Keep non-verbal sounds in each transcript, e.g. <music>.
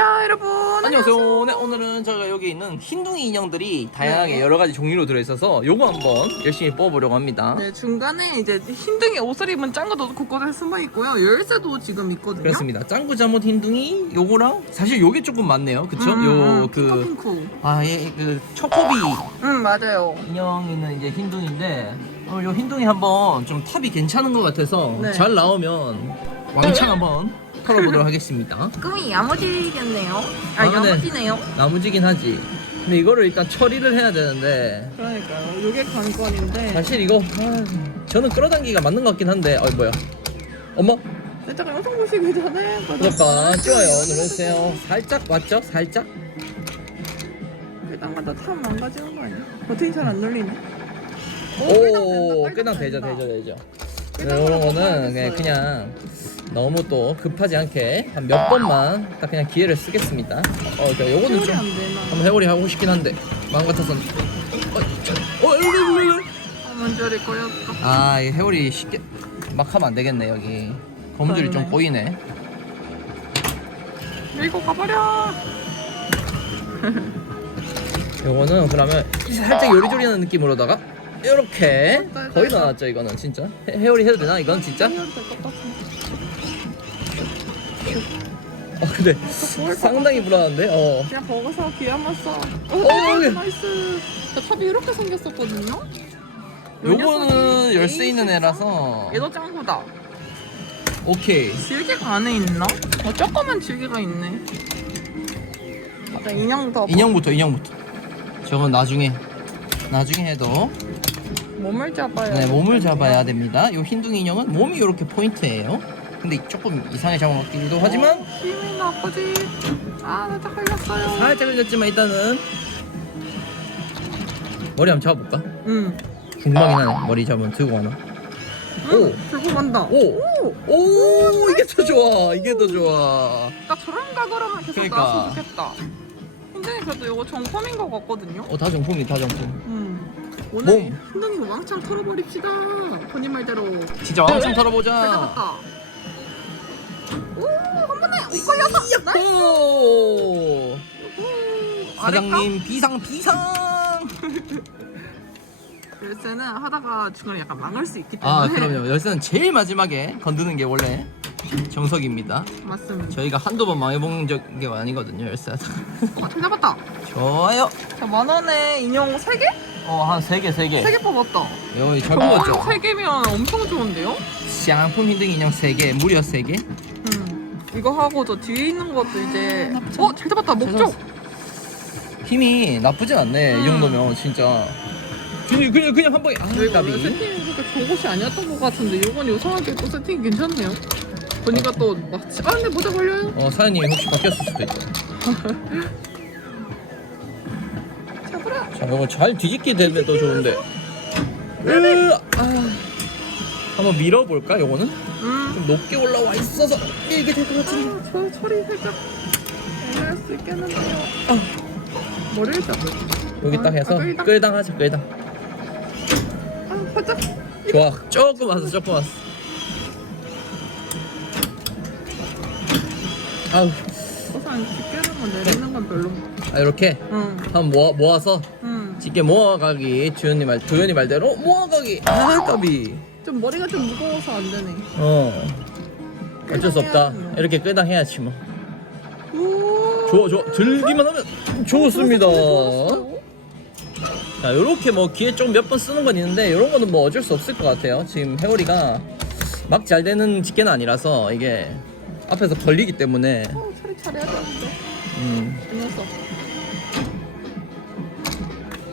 자 여러분 안녕하세요. 네, 오늘은 저희가 여기 있는 흰둥이 인형들이 다양하게 네. 여러 가지 종류로 들어있어서 요거 한번 열심히 뽑아보려고 합니다. 네 중간에 이제 흰둥이 옷을 입은 짱구도 곳곳에 숨어 있고요 열쇠도 지금 있거든요 그렇습니다. 짱구 잠옷 흰둥이 요거랑 사실 요게 조금 많네요. 그쵸? 음, 음, 요그 핑크핑크 아, 예, 그 초코비 응 맞아요 인형 있는 이제 흰둥이인데 오늘 요 흰둥이 한번 좀 탑이 괜찮은 것 같아서 네. 잘 나오면 왕창 한번 털어보도록 하겠습니다. 꿈이 야무지겠네요. 아, 아, 야무지네요. 나무지긴 하지. 근데 이거를 일단 처리를 해야 되는데. 그러니까요. 요게 관건인데. 사실 이거 아, 저는 끌어당기가 맞는 것 같긴 한데. 어 뭐야. 엄마 일단 영상 보시기 전에 구독과 좋아요. 눌러주세요. 살짝 맞죠? 살짝? 일단마다 참 망가지는 거 아니야? 버튼이 잘 안 눌리네. 오 된다, 끄당 되죠. 되죠 되죠 이런 거는 그냥, 너무 또 급하지 않게 한 몇 번만 딱 그냥 기회를 쓰겠습니다. 어 그러니까 요거는 좀 한번 해보리 하고 싶긴 한데 마음 같아서는. 어, 저- 어, 일로, 일로, 일로. 아, 먼저리 꼬였다. 아, 이 해월이 쉽게 막 하면 안 되겠네 여기. 거미줄이 좀. 꼬이네. 밀고 가버려! 요거는 그러면 살짝 요리조리하는 느낌으로다가 이렇게 거의. 다 나왔죠 이거는 진짜 해, 헤어리 해도 되나 이건 진짜? 어 근데 뭘 상당히 불안한데 어 그냥 먹어서 귀 한번 써. 오, 오, 예. 나이스. 나 탑이 이렇게 생겼었거든요. 요거는 열쇠 A14? 있는 애라서 얘도 짱구다. 오케이 질개가 안에 있나? 어, 조그만 질개가 있네. 맞아, 인형 더. 인형부터 인형부터 저건 나중에 나중에 해도 몸을 잡아야. 네 돼. 몸을 잡아야 됩니다 요 흰둥이 인형은 몸이 이렇게 포인트예요 근데 조금 이상하게 잡아먹기도 하지만 어, 힘이 나쁘지. 아, 살짝 걸렸어요. 살짝 흘렸지만 일단은 머리 한번 잡아볼까? 응. 궁금하긴 하네 머리 잡으면 들고 가나 응. 들고 간다. 오! 오! 이게 더 좋아 이게 더 좋아 나 저런 각오로만 계속 그러니까. 나왔으면 좋겠다. 굉장히 그래도 이거 정품인 것 같거든요. 어 다 정품이 다 정품 음. 오늘 몸. 흔둥이 왕창 털어버립시다. 본인 말대로. 진짜 왕창 잘 털어보자. 오, 한 번에 오, 걸렸어. 나이스. 오! 오, 사장님 비상 비상 <laughs> 열쇠는 하다가 중간에 약간 망할 수 있기 때문에. 아 그럼요 열쇠는 제일 마지막에 건드는 게 원래 정석입니다 맞습니다. 저희가 한두 번 망해본 적이 아니거든요 열쇠 아, 잘 잡았다. <laughs> 좋아요 자, 만 원에 인형 3개? 어 한 세 개 세개 3개 뽑았다. 여기 잘 뽑았죠? 3개면 엄청 좋은데요? 쌍품 흰둥이 인형 세 개 무려 세 개 음. 이거 하고 저 뒤에 있는 것도 이제 어, 잘 잡았다. 목적. 힘이 나쁘진 않네 음. 이 정도면 진짜 그냥 그냥 그냥 한 방에 아 이거 까비 세팅이 그렇게 좋은 것이 아니었던 것 같은데 이건 요상하게 또 세팅이 괜찮네요. 보니까 또 마치 아 근데 모자 걸려요. 어 사장님이 혹시 바뀌었을 수도 있다. <laughs> 자 이거 잘 뒤집기 되면 더 좋은데 으, 아. 한번 밀어볼까 요거는? 음. 좀 높게 올라와 있어서 이게 될 것 같은데 아, 저 소리 살짝 애매할 수 있겠는데요. 아, 머리를 잡을. 여기 딱 해서 아, 끌당. 끌당 하자 끌당 아, 살짝. 좋아 조금 왔어 조금 왔어 아우 우선 집게로만 내리는 건 별로. 아 이렇게 응. 한번 모아, 모아서 응. 집게 모아가기 주연님 말 도연이 말대로 모아가기 아 까비 좀 머리가 좀 무거워서 안 되네. 어 어쩔 수 없다 끌당해야지. 이렇게 끌당 해야지 뭐 오. 좋아 좋아 들기만 하면 좋습니다. 자 요렇게 뭐 기회 좀 몇 번 쓰는 건 있는데 요런 거는 뭐 어쩔 수 없을 것 같아요 지금 해오리가 막 잘 되는 집게는 아니라서 이게 앞에서 걸리기 때문에 어, 처리 잘해야 되는데. 음 이 녀석.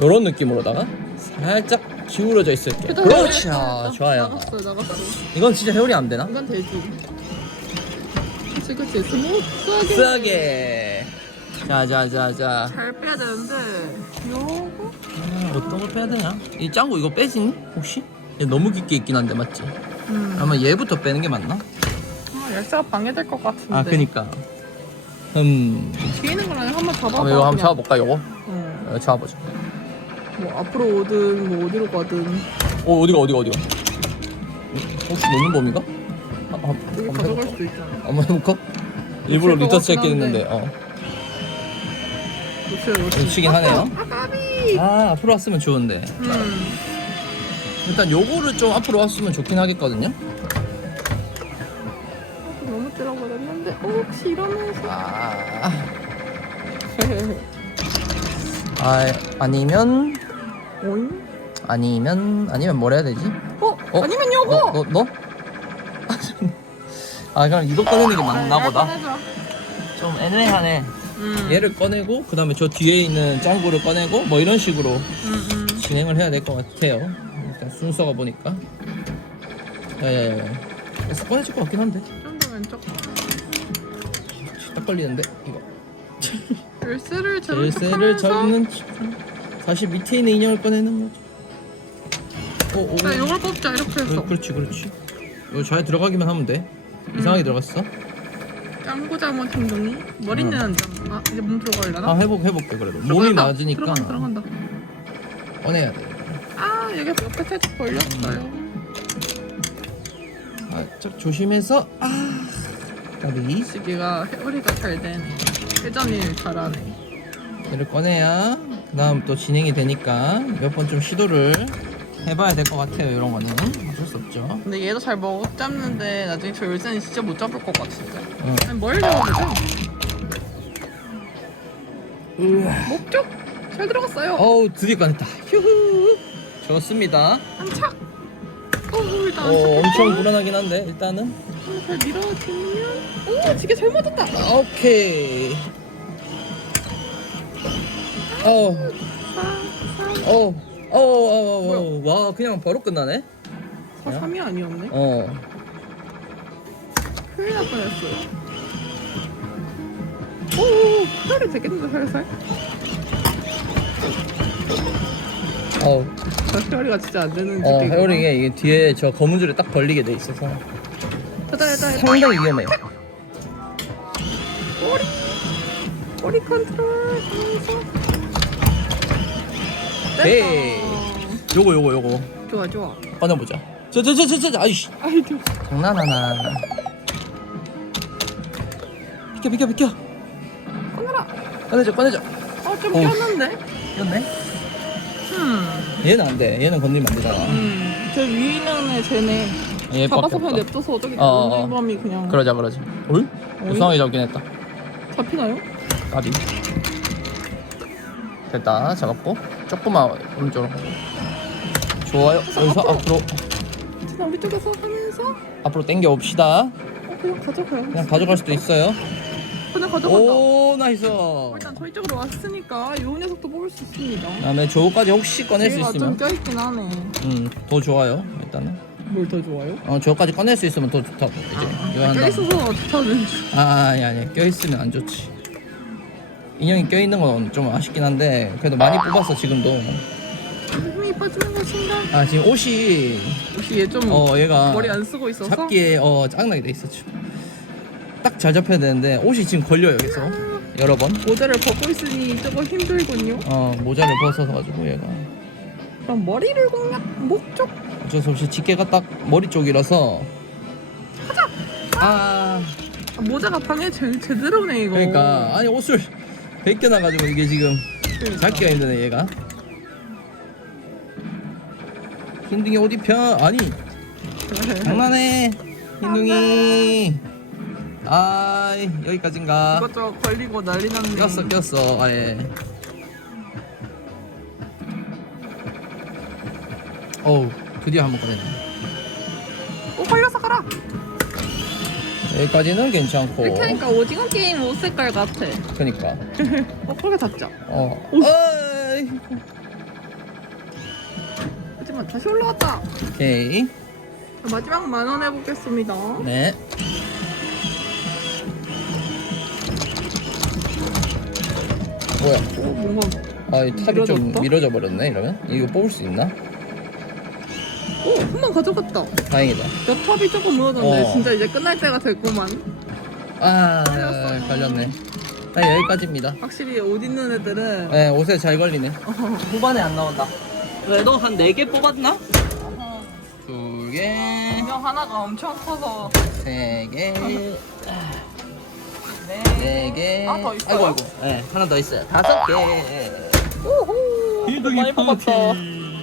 요런 느낌으로다가 살짝 기울어져 있을게 그렇지. 아, 좋아요 나갔어, 나갔어. 이건 진짜 해오리 안 되나? 이건 되지. 그치, 그치. 스무스하게. 쓰하게 자자자자 잘 빼야 되는데. 요거? 아, 어떤 거 빼야 되냐? 이 짱구 이거 빼지니? 혹시? 얘 너무 깊게 있긴 한데 맞지? 음. 아마 얘부터 빼는 게 맞나? 아, 열쇠가 방해될 것 같은데. 아 그니까 음 뒤에 있는 거랑 한번 잡아봐. 한번 이거 한번 그냥. 잡아볼까 요거? 응. 어, 잡아보자 뭐 앞으로 오든 뭐 어디로 가든 어 어디가 어디가 어디가 혹시 노는 범인가? 아, 아, 여기 한번 가져갈 해볼까? 수도 있잖아. 한번 해볼까? 일부러 것 리터치 같긴. 했는데 어 놓치긴 하네요. 아 까비 아 앞으로 왔으면 좋은데 음 일단 요거를 좀 앞으로 왔으면 좋긴 하겠거든요 너무 때려버렸는데 어, 혹시 이러면서 아, <laughs> 아 아니면 오잉? 아니면 아니면 뭘 해야 되지? 어? 어? 아니면 요거 너? 너? 너? 아 그럼 이거 꺼내는 게 맞나 보다 꺼내줘. 좀 애매하네 음. 얘를 꺼내고 그 다음에 저 뒤에 있는 짱구를 꺼내고 뭐 이런 식으로 음, 음. 진행을 해야 될 것 같아요 일단 순서가 보니까 야야야 그래서 꺼내질 것 같긴 한데 좀 더 왼쪽 딱 걸리는데 이거 열쇠를 열쇠를 잡는 다시 밑에 있는 인형을 꺼내는 거죠. 오, 오. 자 요걸 뽑자 이렇게 해서. 그, 그렇지 그렇지. 이거 잘 들어가기만 하면 돼. 이상하게 들어갔어? 짱구 잘못 행동이 머리는 안 짱. 아 이제 몸 들어가려나? 아 해보, 해볼게 그래도. 몸이 들어간다. 맞으니까. 들어간다 들어간다. 꺼내야 돼 아 여기 옆에 살짝 걸렸어요. 살짝 조심해서. 아 까비. 시기가 회오리가 잘 되네. 회전일 잘하네 얘를 꺼내야 그 다음 또 진행이 되니까 몇 번 좀 시도를 해봐야 될 것 같아요 이런 거는. 어쩔 수 없죠. 근데 얘도 잘 먹어. 잡는데 나중에 저 열쇠는 진짜 못 잡을 것 같은데. 응. 아니 뭘 잡아보죠? 으아. 목적? 잘 들어갔어요. 어우 드디어 꺼냈다. 휴후. 좋습니다. 한착. 어 일단 어, 한착 엄청 불안하긴 한데 일단은. 잘 밀어주면. 오 지게 잘 맞았다. 아, 오케이 어, 사, 어, 어, 어, 어, 와 그냥 바로 끝나네? 사, 사, 3이 아니었네? 어. 큰일 날 뻔했어요 오 회오리 되겠는데 살살 어, 회오리가 진짜 안 되는 어. 회오링에 이게 뒤에 저 검은 줄에 딱 걸리게 돼 있어서 상당히 위험해요. 꼬리! 꼬리 컨트롤! 하 면서 네. 요거 요거 요거 좋아 좋아 꺼내보자. 저저저저저 아이씨 아이고 장난하나. 비켜 비켜 비켜. 꺼내라 꺼내줘 꺼내줘. 어좀 어우. 꼈는데 이겼네. 음. 얘는 안 돼. 얘는 건들면 안 되잖아. 음. 저 위에 있는 애 쟤네 얘 잡아서 그냥 없다. 냅둬서 저기 어, 어, 어. 그냥 그러자 그러자. 올? 어이? 이상하게 잡긴 했다. 잡히나요? 까비. 됐다. 잡았고 조금만 오른쪽으로. 좋아요. 여기서 앞으로. 앞으로 쟤네 우리 쪽에서 하면서 앞으로 당겨 봅시다. 어 그냥 가져가요 그냥 가져갈 수도 있어요. 그냥 가져간다 오 나이스. 일단 저희 쪽으로 왔으니까 요 녀석도 뽑을 수 있습니다 그다음에 조까지 혹시 꺼낼 수 얘가 있으면 좀 껴있긴 하네 음, 더 좋아요. 일단은. 뭘 더 좋아요? 어, 저까지 꺼낼 수 있으면 더 좋다. 이제 이거 한다. 껴있어서 좋다는 줄 아, 아니 아니. 껴 있으면 안 좋지. 인형이 껴 있는 건 좀 아쉽긴 한데 그래도 많이 뽑았어 지금도. 힘이 빠지는 것인가? 아 지금 옷이 혹시 얘 좀 어 얘가 머리 안 쓰고 있어서? 잡기에 어 짱나게 돼 있어 지금. 딱 잘 잡혀야 되는데 옷이 지금 걸려요 계속 여러 번. 모자를 벗고 있으니 조금 힘들군요 어 모자를 벗어서 가지고 얘가 그럼 머리를 공략 목적 어쩔 수 없이 집게가 딱 머리 쪽이라서. 아. 아, 모자가 방에 제, 제대로네 이거 그러니까 아니 옷을 벗겨놔가지고 이게 지금. 잡기가 힘드네 얘가. 흰둥이 옷 입혀 아니 장난해 흰둥이. 아이 여기까진가? 이것저것 걸리고 난리 났네. 꼈어 꼈어. 아예. 어우 드디어 한번 꺼냈네. 오 걸려서 가라 여기까지는 괜찮고 이렇게 하니까 오징어 게임 옷 색깔 같아 그니까 <laughs> 어 그렇게 잡자 어 오. 어이. 하지만 다시 올라왔다 오케이 마지막 만 원 해보겠습니다 네 뭐야 오 뭔가 아, 이 탑이 좀 밀어졌다? 밀어져 버렸네. 이러면 이거 뽑을 수 있나? 오 한 번 가져갔다 다행이다. 몇 탑이 조금 무너졌네 어. 진짜 이제 끝날 때가 됐구만 아, 걸렸어요. 걸렸네. 아, 여기까지입니다. 확실히 옷 입는 애들은 네, 옷에 잘 걸리네. 어, 후반에 안 나온다. 왜 너 한 네 개 뽑았나? 두 개, 인형 하나가 엄청 커서 세 개, 네네 개. 아, 더 있어요? 아이고 아이고. 네, 하나 더 있어요. 다섯 개. 오호. 흰둥이 많이 뽑았다.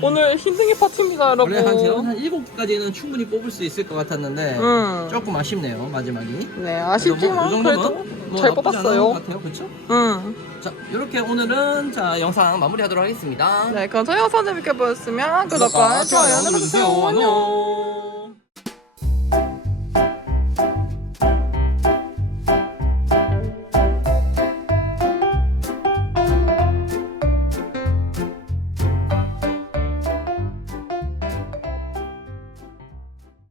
오늘 흰둥이 파티입니다, 여러분. 원래 한 제가 한 일곱 가지는 충분히 뽑을 수 있을 것 같았는데 응. 조금 아쉽네요 마지막이. 네, 아쉽지만 그래도 그래도 뭐, 뭐잘 나쁘지 않은 뽑았어요. 같아요, 그렇죠? 응. 자, 이렇게 오늘은 자 영상 마무리하도록 하겠습니다. 네, 그럼 저희 영상 재밌게 보였으면 구독과 좋아요 눌러주세요. 안녕. 안녕.